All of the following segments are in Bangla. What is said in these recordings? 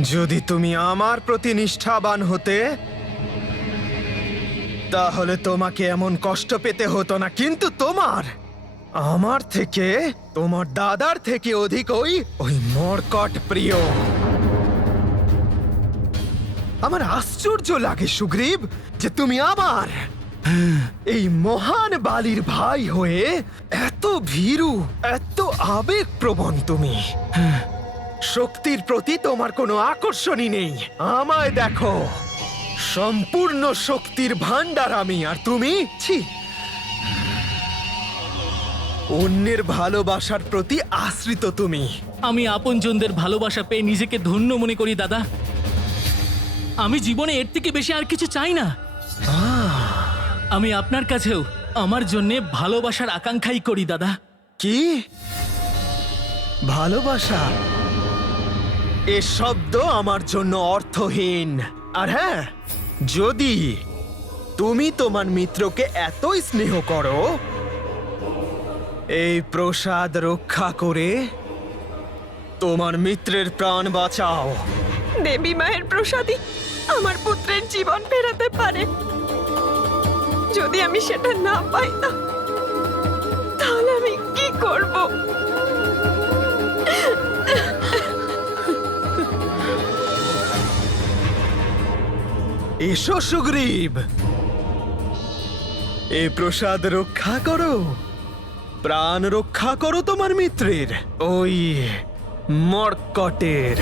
যদি তুমি আমার প্রতি নিষ্ঠাবান হতে তাহলে তোমাকে এমন কষ্ট পেতে হতো না, কিন্তু আমার থেকে তোমার দাদার থেকে অধিক ওই মর্কট প্রিয়। আমার আশ্চর্য লাগে সুগ্রীব যে তুমি আমার এই মহান বালির ভাই হয়ে এত ভীরু, এত আবেগপ্রবণ। তুমি শক্তির প্রতি তোমার কোনো আকর্ষণই নেই। আমায় দেখো, সম্পূর্ণ শক্তির ভান্ডার আমি, আর তুমি ছি, অন্যের ভালোবাসার প্রতি আশ্রিত তুমি। আমি আপনজনদের ভালোবাসা পেয়ে নিজেকে ধন্য মনে করি দাদা। আমি জীবনে এর থেকে বেশি আর কিছু চাই না। আমি আপনার কাছেও আমার জন্য ভালোবাসার আকাঙ্ক্ষাই করি দাদা। কি ভালোবাসা? এ শব্দ আমার জন্য অর্থহীন। আর হ্যাঁ, যদি তুমি তোমার মিত্রকে এতই স্নেহ করো, এই প্রসাদ রক্ষা করে তোমার মিত্রের প্রাণ বাঁচাও। দেবী মায়ের প্রসাদই আমার পুত্রের জীবন ফেরাতে পারে। যদি আমি সেটা না পাই তাহলে আমি কি করব? এসো সুগ্রীব, এ প্রসাদ রক্ষা করো, প্রাণ রক্ষা করো তোমার মিত্রের, ওই মর্কটের।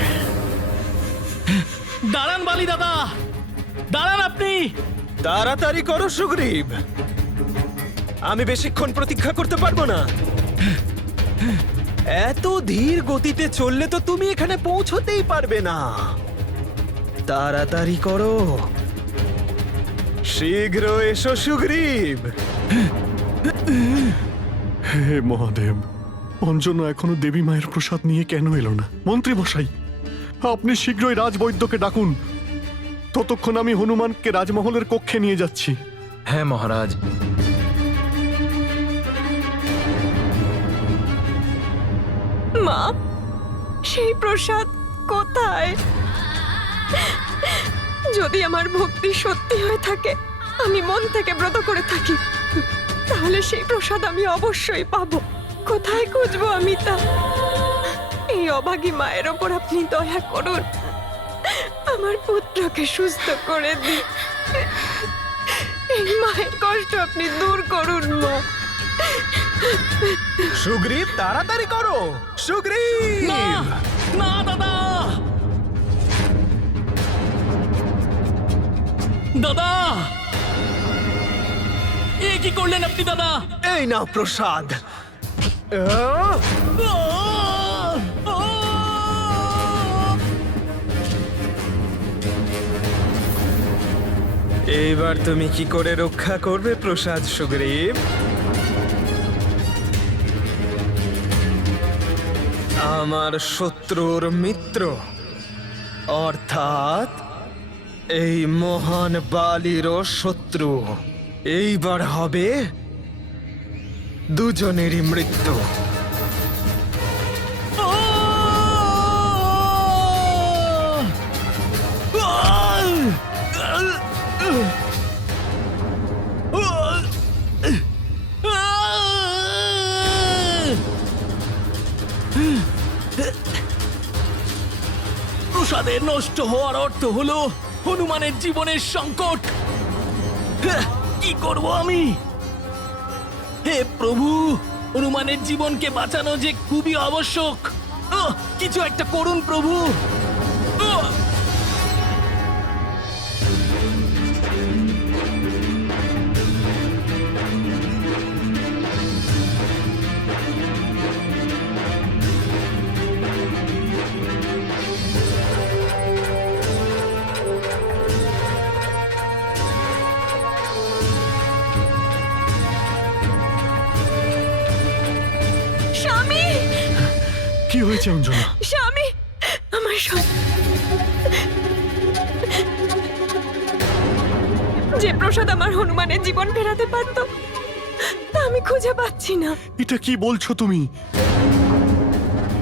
দাঁড়ান বালি দাদা, দাঁড়ান আপনি। তাড়াতাড়ি করো সুগ্রীব, আমি বেশিক্ষণ প্রতীক্ষা করতে পারবো না। এত ধীর গতিতে চললে তো তুমি এখানে পৌঁছতেই পারবে না। তাড়াতাড়ি করো, শীঘ্র এসো সুগ্রীব। হে মহাদেব, অঞ্জনা এখনো দেবী মায়ের প্রসাদ নিয়ে কেন এলো না? মন্ত্রী মশাই, আপনি শীঘ্রই রাজবৈদ্যকে ডাকুন। ততক্ষণ আমি হনুমানকে রাজমহলের কক্ষে নিয়ে যাচ্ছি। হ্যাঁ মহারাজ। মা, সেই প্রসাদ কোথায়? যদি আমার ভক্তি সত্যি হয়ে থাকে, আমি মন থেকে ব্রত করে থাকি, তাহলে সেই প্রসাদ আমি অবশ্যই পাবো। কোথায় খুঁজবো আমি তা? এই অভাগী মায়ের ওপর আপনি দয়া করুন, আমার পুত্রকে সুস্থ করে দিন। এই মায়ের কষ্ট আপনি দূর করুন মা। সুগ্রীব, তাড়াতাড়ি করো সুগ্রীব। না না দাদা, দাদা এ কি করলেন আপনি দাদা? এই নাও প্রসাদ। এইবার তুমি কি করে রক্ষা করবে প্রসাদ সুগ্রীব? আমার শত্রুর মিত্র, অর্থাৎ এই মহান বালিরও শত্রু, এইবার হবে দুজনেরই মৃত্যু। প্রসাদের নষ্ট হওয়ার অর্থ হলো হনুমানের জীবনের সংকট। কি করব আমি? হে প্রভু, হনুমানের জীবনকে বাঁচানো যে খুবই আবশ্যক। কিছু একটা করুন প্রভু। স্বামী, কি হয়েছে অঞ্জনা? স্বামী, আমার যে প্রসাদ আমার হনুমানের জীবন ফেরাতে পারত, তা আমি খুঁজে পাচ্ছি না। এটা কি বলছো তুমি?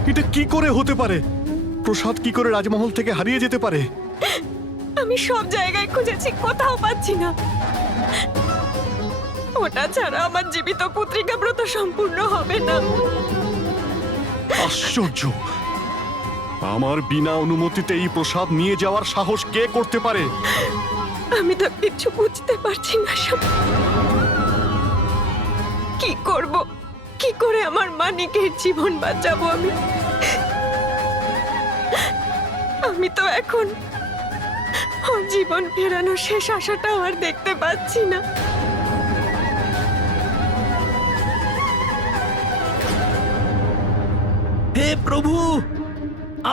এটা কি করে হতে পারে? প্রসাদ কি করে রাজমহল থেকে হারিয়ে যেতে পারে? আমি সব জায়গায় খুঁজেছি, কোথাও পাচ্ছি না। ওটা ছাড়া আমার জীবিত পুত্রিকা ব্রত সম্পূর্ণ হবে না। আশ্চর্য! আমার বিনা অনুমতিতে এই প্রসাদ নিয়ে যাওয়ার সাহস কে করতে পারে? আমি তো কিছু বুঝতে পারছি না সব। কি করব, কি করে আমার মানিকের জীবন বাঁচাবো আমি? আমি তো এখন ওর জীবন ফেরানোর শেষ আশাটাও আর দেখতে পাচ্ছি না। হে প্রভু,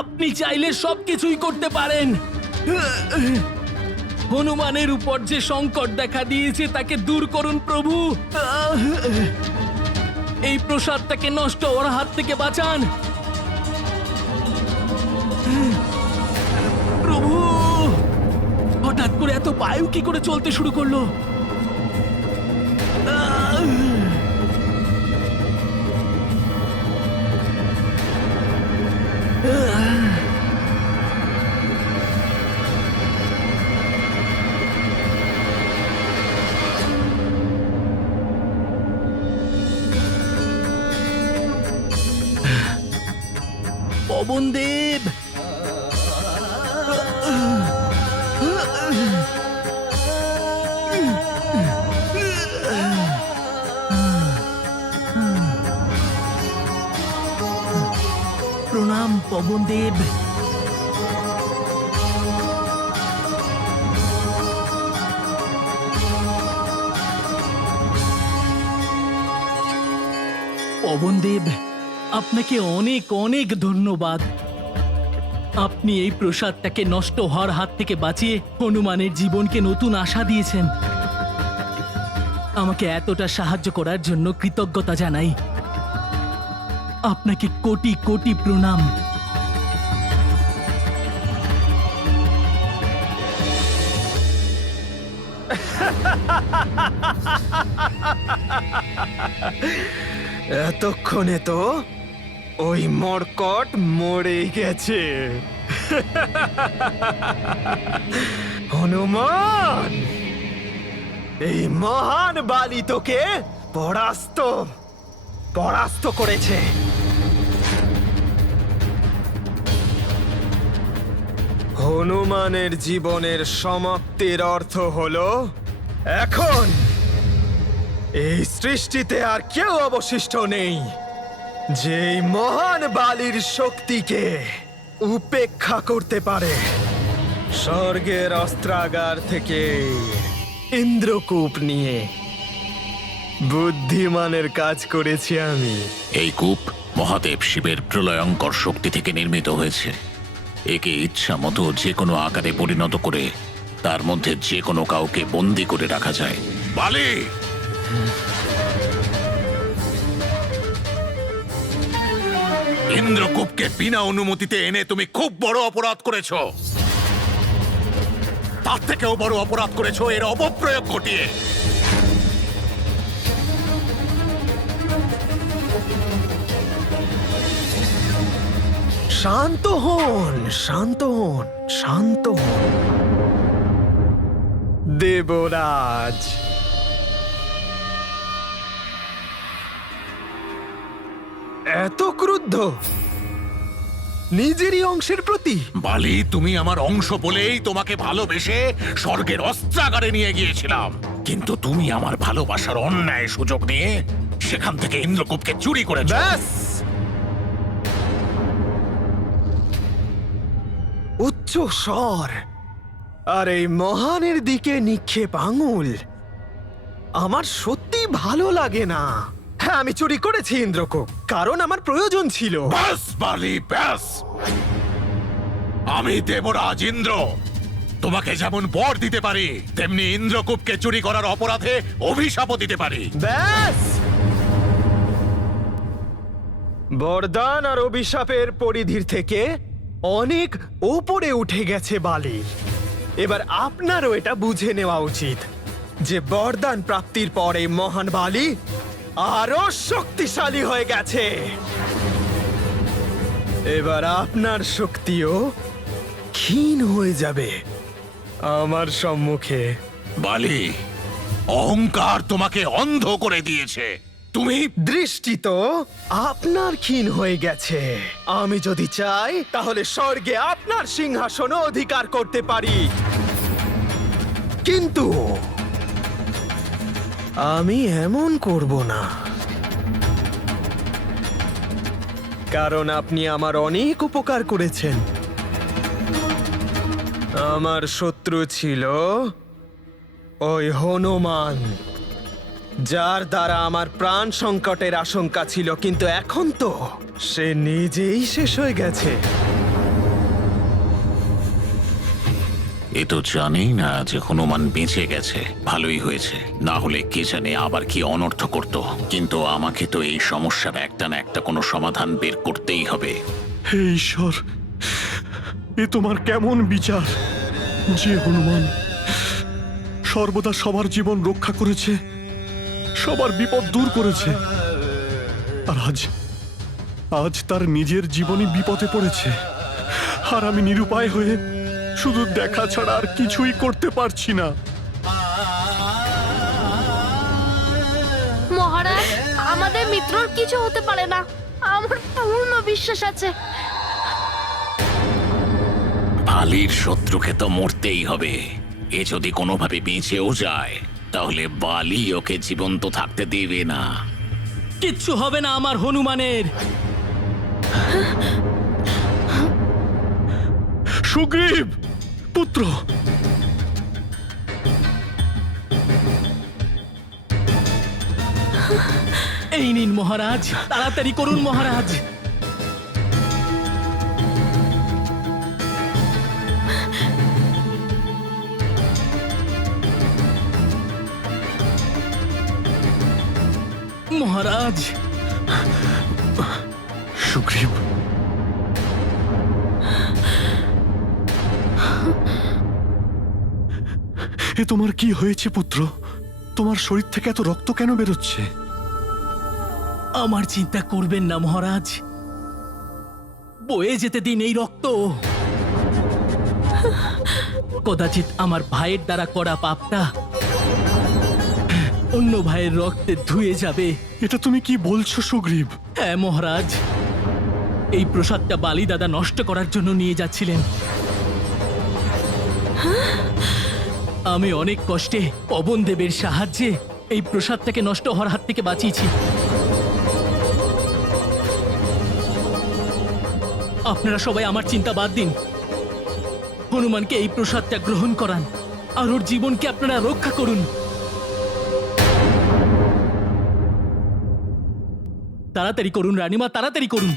আপনি চাইলে সবকিছুই করতে পারেন। হনুমানের উপর যে সংকট দেখা দিয়েছে তাকে দূর করুন প্রভু। এই প্রসাদটাকে নষ্ট হওয়ার হাত থেকে বাঁচান প্রভু। হঠাৎ করে এত বায়ু কি করে চলতে শুরু করলো? পবনদেব, প্রণাম পবনদেব। পবনদেব, আপনাকে অনেক অনেক ধন্যবাদ। আপনি এই প্রসাদটাকে নষ্ট হওয়ার হাত থেকে বাঁচিয়ে হনুমানের জীবনকে নতুন আশা দিয়েছেন। আমাকে এতটা সাহায্য করার জন্য কৃতজ্ঞতা জানাই। আপনাকে কোটি কোটি প্রণাম। এতক্ষণে তো ওই মরকট মরে গেছে। হনুমান, এই মহান বালি তোকে পরাস্ত করেছে। হনুমানের জীবনের সমাপ্তির অর্থ হলো এখন এই সৃষ্টিতে আর কেউ অবশিষ্ট নেই যে এই মহান বালির শক্তিকে উপেক্ষা করতে পারে। স্বর্গের অস্ত্রাগার থেকে ইন্দ্রকূপ নিয়ে বুদ্ধিমানের কাজ করেছি আমি। এই কূপ মহাদেব শিবের প্রলয়ঙ্কর শক্তি থেকে নির্মিত হয়েছে। একে ইচ্ছা মতো যে কোনো আকারে পরিণত করে তার মধ্যে যে কোনো কাউকে বন্দি করে রাখা যায়। বালি, ইন্দ্রকূপকে বিনা অনুমতিতে এনে তুমি খুব বড় অপরাধ করেছো। তার থেকেও বড় অপরাধ করেছো এর অপপ্রয়োগ ঘটিয়ে। শান্ত হন, শান্ত হন, শান্ত হন। দেবরাজ, এত ক্রুদ্ধ নিজেরই অংশের প্রতি? বালি, তুমি আমার অংশ বলেই তোমাকে ভালোবেসে স্বর্গের অস্ত্রাগারে নিয়ে গিয়েছিলাম, কিন্তু তুমি আমার ভালোবাসার অন্যায় সুযোগ নিয়ে সেখান থেকে ইন্দ্রকূপকে চুরি করেছো। ব্যাস, উচ্চ স্বর আর এই মহানের দিকে নিক্ষেপ আঙুল আমার সত্যি ভালো লাগে না। হ্যাঁ, আমি চুরি করেছি ইন্দ্রকূপ, কারণ আমার প্রয়োজন ছিল। ব্যাস বালি, ব্যাস। আমি দেবরাজ ইন্দ্র, তোমাকে যেমন বর দিতে পারি তেমনি ইন্দ্রকূপকে চুরি করার অপরাধে অভিশাপও দিতে পারি। ব্যাস, বরদান আর অভিশাপের পরিধির থেকে অনেক ওপরে উঠে গেছে বালি। এবার আপনারও এটা বুঝে নেওয়া উচিত যে বরদান প্রাপ্তির পরে মহান বালি আরো শক্তিশালী হয়ে গেছে। এবার আপনার শক্তিও ক্ষীণ হয়ে যাবে আমার সম্মুখে। বালি, অহংকার তোমাকে অন্ধ করে দিয়েছে। তুমি দৃষ্টি তো আপনার ক্ষীণ হয়ে গেছে। আমি যদি চাই তাহলে স্বর্গে আপনার সিংহাসনও অধিকার করতে পারি, কিন্তু আমি এমন করব না, কারণ আপনি আমার অনেক উপকার করেছেন। আমার শত্রু ছিল ওই হনুমান, যার দ্বারা আমার প্রাণ সংকটের আশঙ্কা ছিল, কিন্তু এখন তো সে নিজেই শেষ হয়ে গেছে। এ তো জানেই না যে হনুমান বেঁচে গেছে। ভালোই হয়েছে, না হলে কে জানে আবার কি অনর্থ করত। কিন্তু আমাকে তো এই সমস্যার একটা না একটা কোনো সমাধান বের করতেই হবে। হে ঈশ্বর, এ তোমার কেমন বিচার যে হনুমান সর্বদা সবার জীবন রক্ষা করেছে, সবার বিপদ দূর করেছে, আর আজ তার নিজের জীবনই বিপদে পড়েছে, আর আমি নিরুপায় হয়ে শুধু দেখা ছাড়া আর কিছুই করতে পারছি না। মহারাজ, আমাদের মিত্রর কিছু হতে পারে না, আমার পূর্ণ বিশ্বাস আছে। বালির শত্রুকে তো মরতেই হবে। এ যদি কোনোভাবে বেঁচেও যায় তাহলে বালি ওকে জীবন্ত থাকতে দেবে না। কিচ্ছু হবে না আমার হনুমানের। সুগ্রীব পুত্র, এই নিন মহারাজ, তাড়াতাড়ি করুন মহারাজ। মহারাজ, সুগ্রীব, এ তোমার কি হয়েছে পুত্র? তোমার শরীর থেকে এত রক্ত কেন বেরোচ্ছে? আমার চিন্তা করবেন না মহারাজ, বয়ে যেতে দিন এই রক্ত। কদাচিৎ আমার ভাইয়ের দ্বারা করা পাপটা অন্য ভাইয়ের রক্তে ধুয়ে যাবে। এটা তুমি কি বলছো সুগ্রীব? হ্যাঁ মহারাজ, এই প্রসাদটা বালি দাদা নষ্ট করার জন্য নিয়ে যাচ্ছিলেন। আমি অনেক কষ্টে পবন দেবের সাহায্যে এই প্রসাদটাকে নষ্ট হওয়ার হাত থেকে বাঁচিয়েছি। আপনারা সবাই আমার চিন্তা বাদ দিন, হনুমানকে এই প্রসাদটা গ্রহণ করান আর ওর জীবনকে আপনারা রক্ষা করুন। তাড়াতাড়ি করুন রানীমা, তাড়াতাড়ি করুন।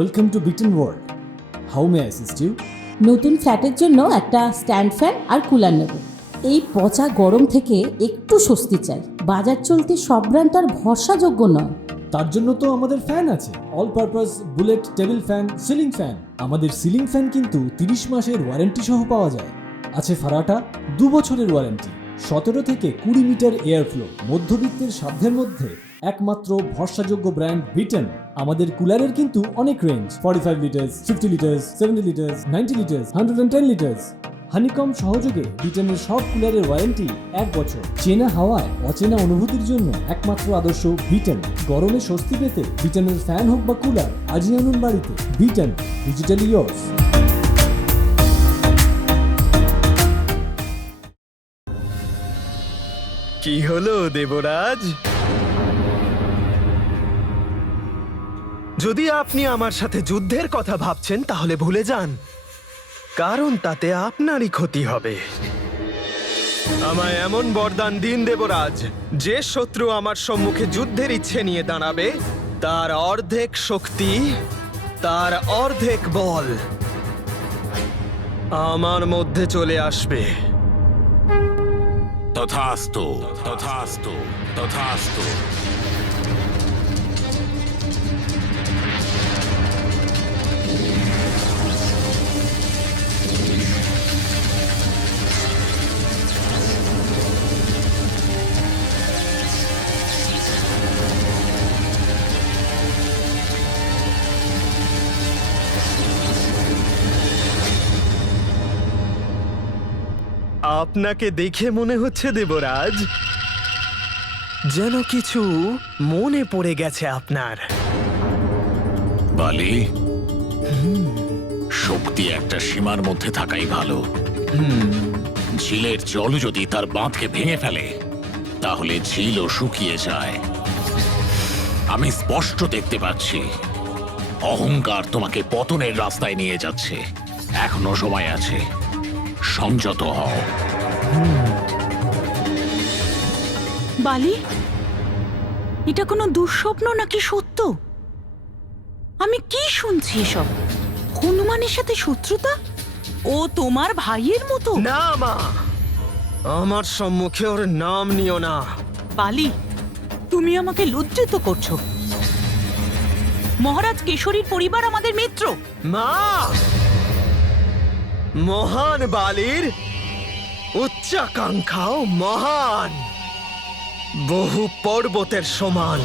Welcome to Beaten World. How may I assist you? নতুন ফ্ল্যাটের জন্য একটা স্ট্যান্ড ফ্যান আর কুলার নেব। এই পচা গরম থেকে একটু স্বস্তি চাই। বাজার চলতে সব ব্র্যান্ড আর ভরসাযোগ্য নয়। তার জন্য তো আমাদের ফ্যান আছে, all purpose bullet table fan, ceiling fan. আমাদের সিলিং ফ্যান কিন্তু 30 মাসের ওয়ারেন্টি সহ পাওয়া যায়। আছে ফারাটা 2 বছরের ওয়ারেন্টি, 17 থেকে 20 মিটার এয়ার ফ্লো, মধ্যবিত্তের সাধ্যের মধ্যে একমাত্র ভরসাযোগ্য ব্র্যান্ড বিটেন। আমাদের কুলারের কিন্তু অনেক range, 45 litres, 50 litres, 70 litres, 90 litres, 110 litres. Honeycomb সহযোগে বিটেনের সব কুলারের ওয়ারেন্টি 1 বছর। চেনা হাওয়ায় অচেনা অনুভূতির জন্য একমাত্র আদর্শ বিটেন। গরমে স্বস্তি পেতে বিটেনের ফ্যান হোক বা কুলার, আজই আনুন বাড়িতে। Beaten, digitally yours. কি হলো দেবরাজ? যদি আপনি আমার সাথে যুদ্ধের কথা ভাবছেন তাহলে ভুলে যান, কারণ তাতে আপনারই ক্ষতি হবে। আমায় এমন বরদান দিন দেবরাজ, যে শত্রু আমার সম্মুখে যুদ্ধের ইচ্ছে নিয়ে দাঁড়াবে তার অর্ধেক শক্তি তার অর্ধেক বল আমার মধ্যে চলে আসবে। তথাস্তু, তথাস্তু, তথাস্তু। আপনাকে দেখে মনে হচ্ছে দেবরাজ যেন কিছু মনে পড়ে গেছে আপনার। বালি, শক্তি একটা সীমার মধ্যে থাকাই ভালো। ঝিলের জল যদি তার বাঁধকে ভেঙে ফেলে তাহলে ঝিলও শুকিয়ে যায়। আমি স্পষ্ট দেখতে পাচ্ছি অহংকার তোমাকে পতনের রাস্তায় নিয়ে যাচ্ছে। এখনো সময় আছে, সংযত হও। বালি, এটা কোনো দুঃস্বপ্ন নাকি সত্য? আমি কি শুনছি এসব? হনুমানের সাথে শত্রুতা? ও তোমার ভাইয়ের মতো? না মা, আমার সম্মুখে ওর নাম নিও না। বালি, তুমি আমাকে লজ্জিত করছো। মহারাজ কেশরীর পরিবার আমাদের মিত্র। মা, মহান বালির উচ্চাকাঙ্ক্ষাও মহান, বহু পর্বতের সমান,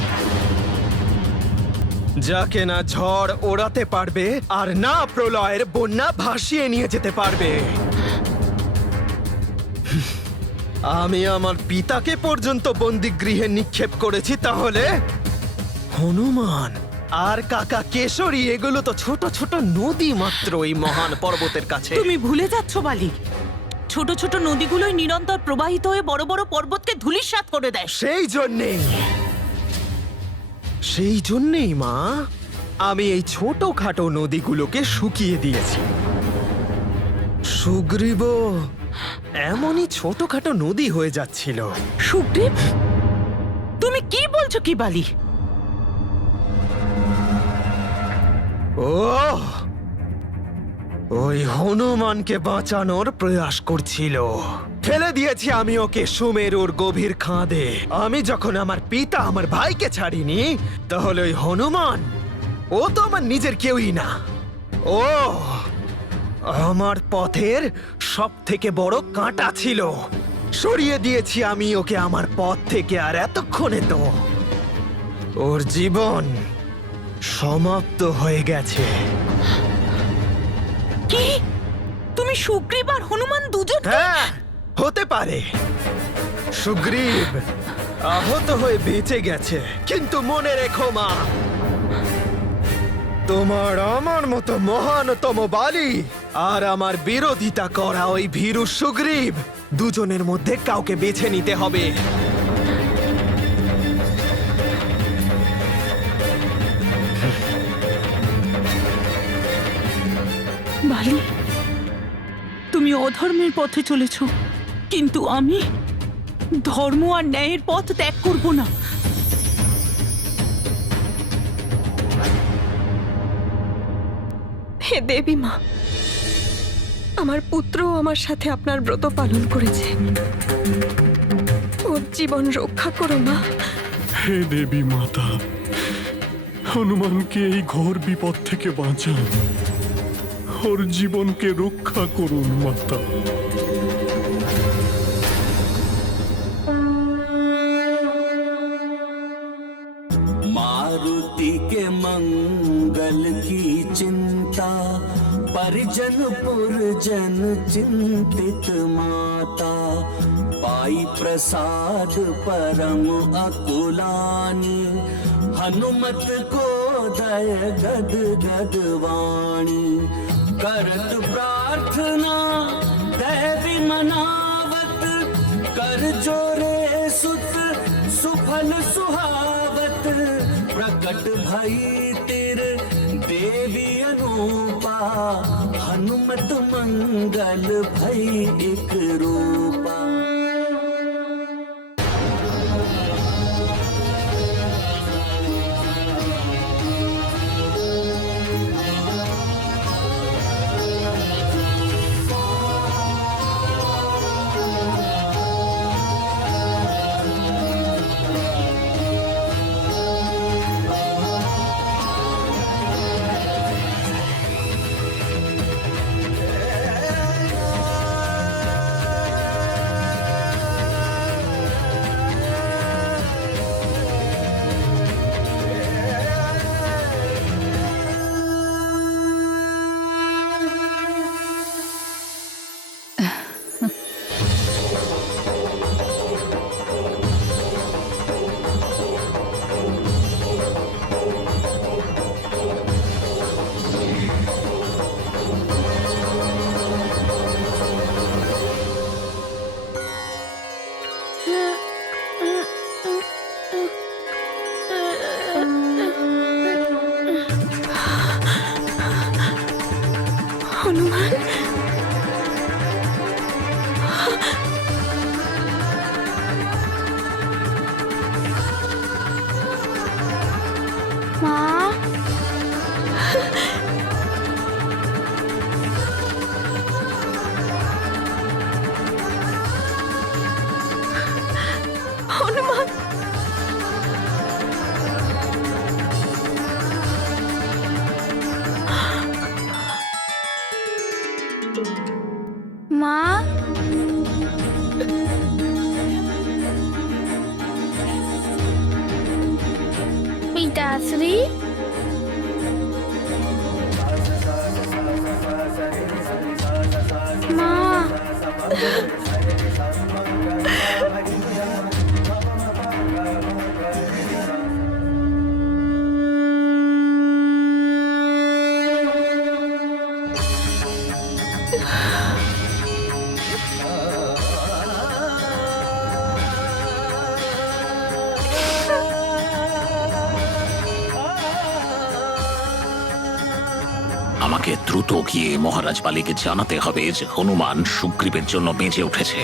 যাকে না ঝড় ওড়াতে পারবে আর না প্রলয়ের বন্যা ভাসিয়ে নিয়ে যেতে পারবে। আমি আমার পিতাকে পর্যন্ত বন্দিগৃহে নিক্ষেপ করেছি, তাহলে হনুমান আর কাকা কেশরী এগুলো তো ছোট ছোট নদী মাত্র এই মহান পর্বতের কাছে। তুমি ভুলে যাচ্ছ বালি, ছোট ছোট নদীগুলোই নিরন্তর প্রবাহিত হয়ে বড় বড় পর্বতকে ধূলিসাৎ করে দেয়। সেই জন্যেই মা, আমি এই ছোটখাটো নদীগুলোকে শুকিয়ে দিয়েছি। সুগ্রীব এমনই ছোটখাটো নদী হয়ে যাচ্ছিল। সুগ্রীব, তুমি কি বলছো কি বালি? ওই হনুমানকে বাঁচানোর প্রয়াস করছিল। ফেলে দিয়েছি আমি ওকে সুমেরুর গভীর খাদে। আমি যখন আমার পিতা আমার ভাইকে ছাড়িনি, তাহলে ওই হনুমান, ও তো আমার নিজের কেউই না। ও আমার পথের সব থেকে বড় কাঁটা ছিল। সরিয়ে দিয়েছি আমি ওকে আমার পথ থেকে, আর এতক্ষণে তো ওর জীবন সমাপ্ত হয়ে গেছে। কি? তুমি সুগ্রীব আর হনুমান দুজন? হ্যাঁ, হতে পারে সুগ্রীব আহত হয়ে বেঁচে গেছে, কিন্তু মনে রেখো মা, তোমার আমার মতো মহানতম বালি আর আমার বিরোধিতা করা ওই ভীরু সুগ্রীব, দুজনের মধ্যে কাউকে বেছে নিতে হবে। বালি, তুমি অধর্মের পথে চলেছ, কিন্তু আমি ধর্ম আর ন্যায়ের পথ ত্যাগ করব না। হে দেবী মা, আমার পুত্র আমার সাথে আপনার ব্রত পালন করেছে। ওর জীবন রক্ষা করো মা। হে দেবী মাতা, হনুমানকে এই ঘোর বিপদ থেকে বাঁচান। ওর জীবনকে রক্ষা করুন মাতা। मारुति के मंगल की चिंता, परिजन पुरजन चिंतित माता। पाई प्रसाद परम अकुलानी, हनुमत को दय गद गद वाणी। करत प्रार्थना दैवी मनावत, कर जोरे सुत सुफल सुहावत। प्रकट भई तिर देवी अनूपा, हनुमत मंगल भई एक रूपा। মা, হনুমান, মা, পিতাশ্রী, মা, আমাকে দ্রুত গিয়ে মহারাজ বালিকে জানাতে হবে যে হনুমান সুগ্রীবের জন্য বেঁচে উঠেছে।